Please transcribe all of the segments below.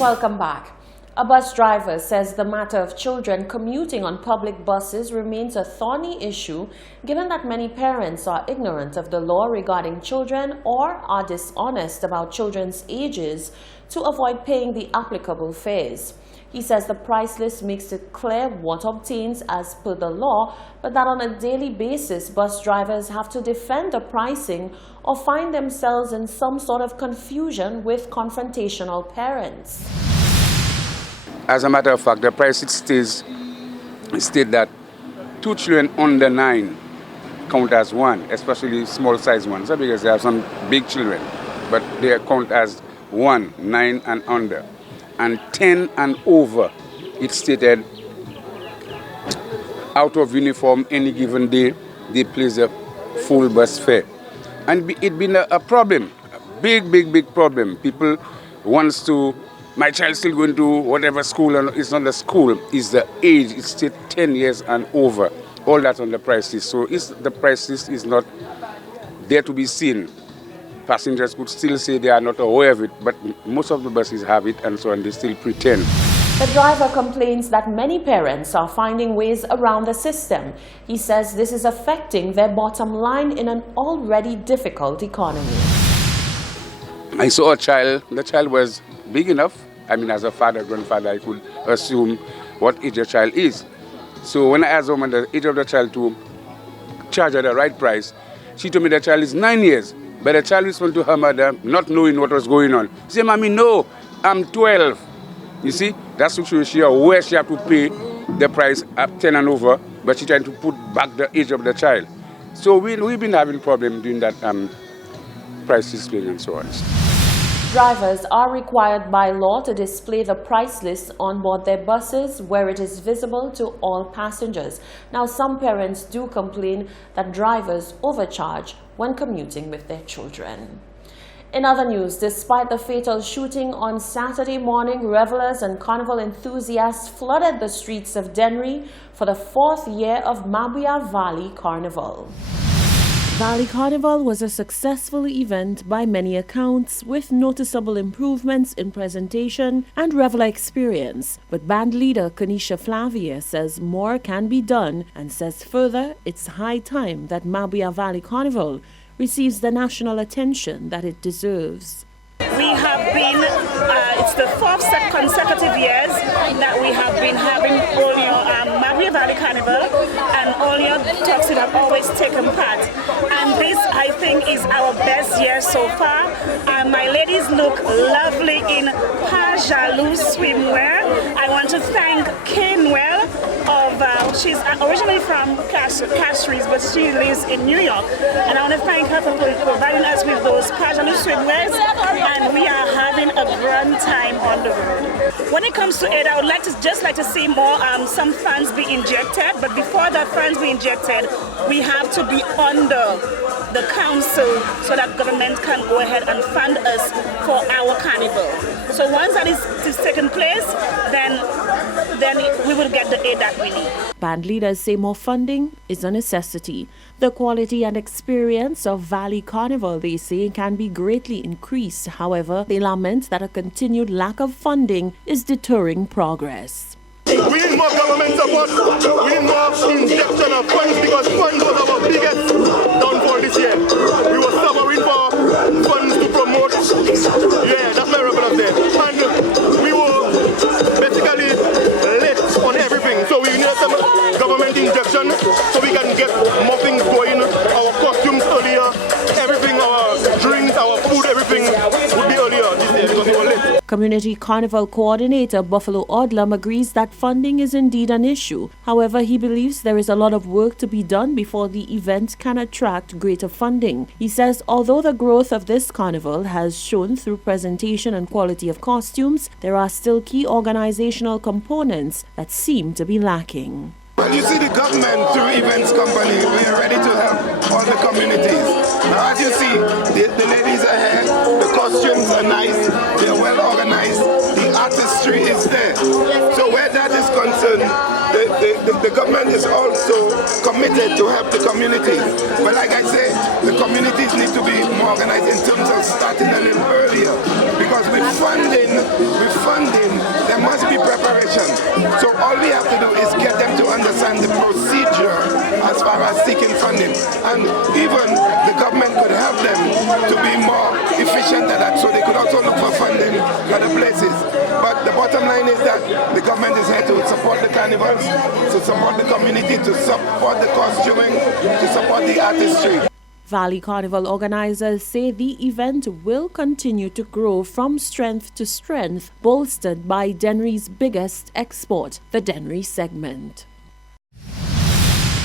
Welcome back. A bus driver says the matter of children commuting on public buses remains a thorny issue given that many parents are ignorant of the law regarding children or are dishonest about children's ages to avoid paying the applicable fares. He says the price list makes it clear what obtains as per the law, but that on a daily basis bus drivers have to defend the pricing or find themselves in some sort of confusion with confrontational parents. As a matter of fact, the price it states that 2 children under 9 count as one, especially small size ones, because they have some big children, but they count as 1, 9 and under. And 10 and over, it stated out of uniform any given day, they place a full bus fare. And it been a problem, a big problem. People wants to, my child still going to whatever school, and it's not the school, it's the age, it's still 10 years and over. All that on the price list. So the price list is not there to be seen. Passengers could still say they are not aware of it, but most of the buses have it and so on, they still pretend. The driver complains that many parents are finding ways around the system. He says this is affecting their bottom line in an already difficult economy. I saw a child, the child was big enough. I mean, as a father, grandfather, I could assume what age the child is. So when I asked the woman the age of the child to charge her the right price, she told me the child is 9 years. But the child responded to her mother, not knowing what was going on. She said, "Mommy, no, I'm 12. You see, that's what she aware she have to pay the price at 10 and over, but she's trying to put back the age of the child. So we've been having problems doing that price display and so on. Drivers are required by law to display the price list on board their buses where it is visible to all passengers. Now, some parents do complain that drivers overcharge when commuting with their children. In other news, despite the fatal shooting on Saturday morning, revelers and carnival enthusiasts flooded the streets of Dennery for the 4th year of Mabuya Valley Carnival. Valley Carnival was a successful event by many accounts, with noticeable improvements in presentation and reveler experience. But band leader Kanisha Flavia says more can be done and says further it's high time that Mabuya Valley Carnival receives the national attention that it deserves. We have been, it's the 4th consecutive years that we have been having Mabuya Valley Carnival, and all your talks have always taken part. And this, I think, is our best year so far. My ladies look lovely in Pajalou swimwear. I want to thank Kenwell she's originally from Castries, but she lives in New York. And I want to thank her for providing us with those Pajalou swimwears, and we are having a grand time on the road. When it comes to it, I would like to see more some funds be injected, but before that funds be injected, we have to be under the council so that government can go ahead and fund us for our carnival. So once that is taking place, then we will get the aid that we need. Band leaders say more funding is a necessity. The quality and experience of Valley Carnival, they say, can be greatly increased. However, they lament that a continued lack of funding is deterring progress. We need more government support. We need more injection of funds, because funds was our biggest downfall this year. We were suffering for funds to promote. Yeah, that's my reference there. And we were basically late on everything. So we need some government injection so we can get more things going. Our costumes earlier, everything, our drinks, our food, everything would be earlier this year because we were late. Community Carnival Coordinator Buffalo Odlum agrees that funding is indeed an issue. However, he believes there is a lot of work to be done before the event can attract greater funding. He says although the growth of this carnival has shown through presentation and quality of costumes, there are still key organizational components that seem to be lacking. Well, you see the government through events company, we are ready to help all the communities. Now, as you see, the ladies are here, the costumes are nice, they are well organized, the artistry is there. So where that is concerned, the government is also committed to help the communities. But like I say, the communities need to be more organized in terms of starting a little earlier, because with funding, So all we have to do is get them to understand the procedure as far as seeking funding. And even the government could help them to be more efficient at that, so they could also look for funding other places. But the bottom line is that the government is here to support the carnivals, to support the community, to support the costuming, to support the artistry. Valley Carnival organizers say the event will continue to grow from strength to strength, bolstered by Dennery's biggest export, the Dennery segment.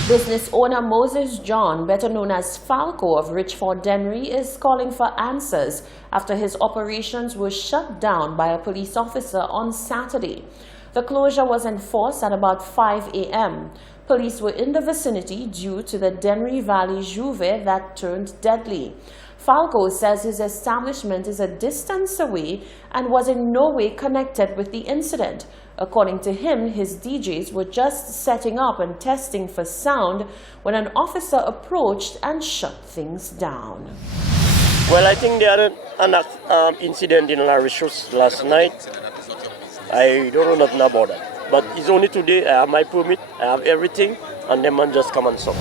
Business owner Moses John, better known as Falco of Richford Dennery, is calling for answers after his operations were shut down by a police officer on Saturday. The closure was enforced at about 5 a.m. Police were in the vicinity due to the Dennery Valley Juve that turned deadly. Falco says his establishment is a distance away and was in no way connected with the incident. According to him, his DJs were just setting up and testing for sound when an officer approached and shut things down. Well, I think they had an incident in La Richose last night. I don't know nothing about that. But it's only today I have my permit, I have everything, and them man just come and stop.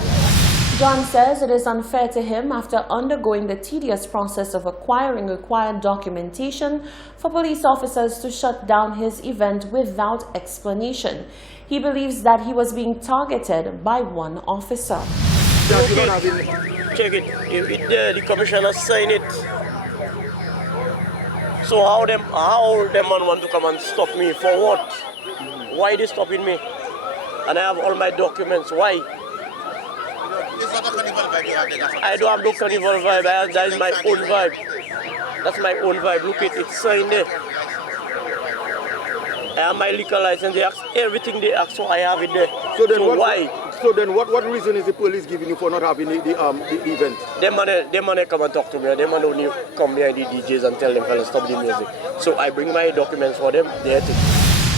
John says it is unfair to him after undergoing the tedious process of acquiring required documentation for police officers to shut down his event without explanation. He believes that he was being targeted by one officer. Check it. If the commissioner signed it. So how them man want to come and stop me for what? Why they stopping me? And I have all my documents. Why? I don't have no carnival vibe. That is my own vibe. That's my own vibe. Look at it. It's signed there. I have my liquor license. They ask everything they ask, so I have it there. So why? So then what reason is the police giving you for not having the event? Them man come and talk to me. Them man only come behind the DJs and tell them to stop the music. So I bring my documents for them. They have it.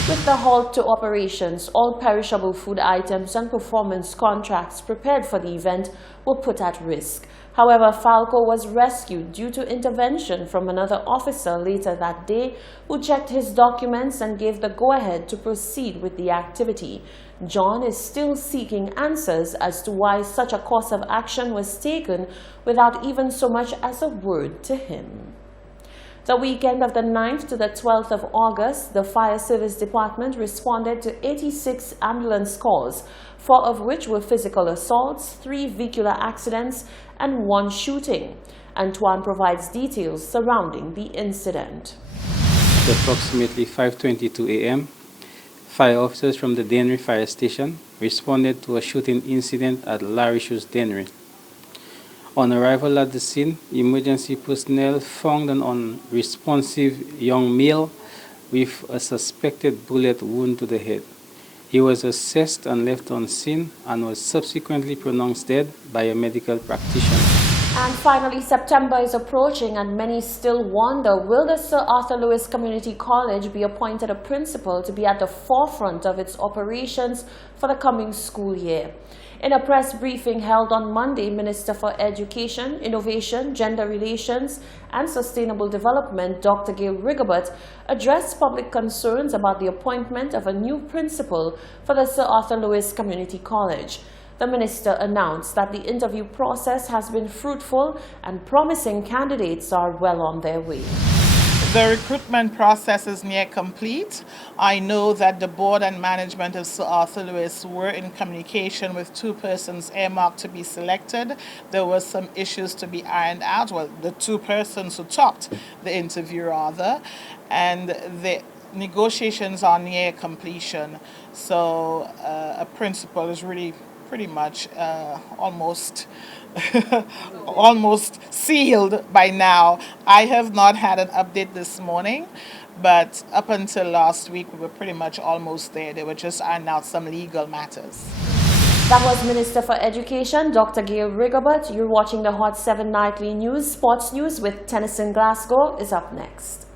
With the halt to operations, all perishable food items and performance contracts prepared for the event were put at risk. However, Falco was rescued due to intervention from another officer later that day who checked his documents and gave the go-ahead to proceed with the activity. John is still seeking answers as to why such a course of action was taken without even so much as a word to him. The weekend of the 9th to the 12th of August, the Fire Service Department responded to 86 ambulance calls, 4 of which were physical assaults, 3 vehicular accidents, and 1 shooting. Antoine provides details surrounding the incident. At approximately 5:22 a.m., fire officers from the Dennery Fire Station responded to a shooting incident at La Richose Dennery. On arrival at the scene, emergency personnel found an unresponsive young male with a suspected bullet wound to the head. He was assessed and left on scene and was subsequently pronounced dead by a medical practitioner. And finally, September is approaching and many still wonder, will the Sir Arthur Lewis Community College be appointed a principal to be at the forefront of its operations for the coming school year? In a press briefing held on Monday, Minister for Education, Innovation, Gender Relations and Sustainable Development, Dr. Gail Rigobert, addressed public concerns about the appointment of a new principal for the Sir Arthur Lewis Community College. The minister announced that the interview process has been fruitful and promising candidates are well on their way. The recruitment process is near complete. I know that the board and management of Sir Arthur Lewis were in communication with 2 persons earmarked to be selected. There were some issues to be ironed out. Well, the 2 persons who topped the interview rather, and the negotiations are near completion. So a principal is really pretty much almost almost sealed by now. I have not had an update this morning, but up until last week we were pretty much almost there. They were just ironing out some legal matters. That was Minister for Education, Dr. Gail Rigobert. You're watching the Hot 7 Nightly News. Sports News with Tennyson Glasgow is up next.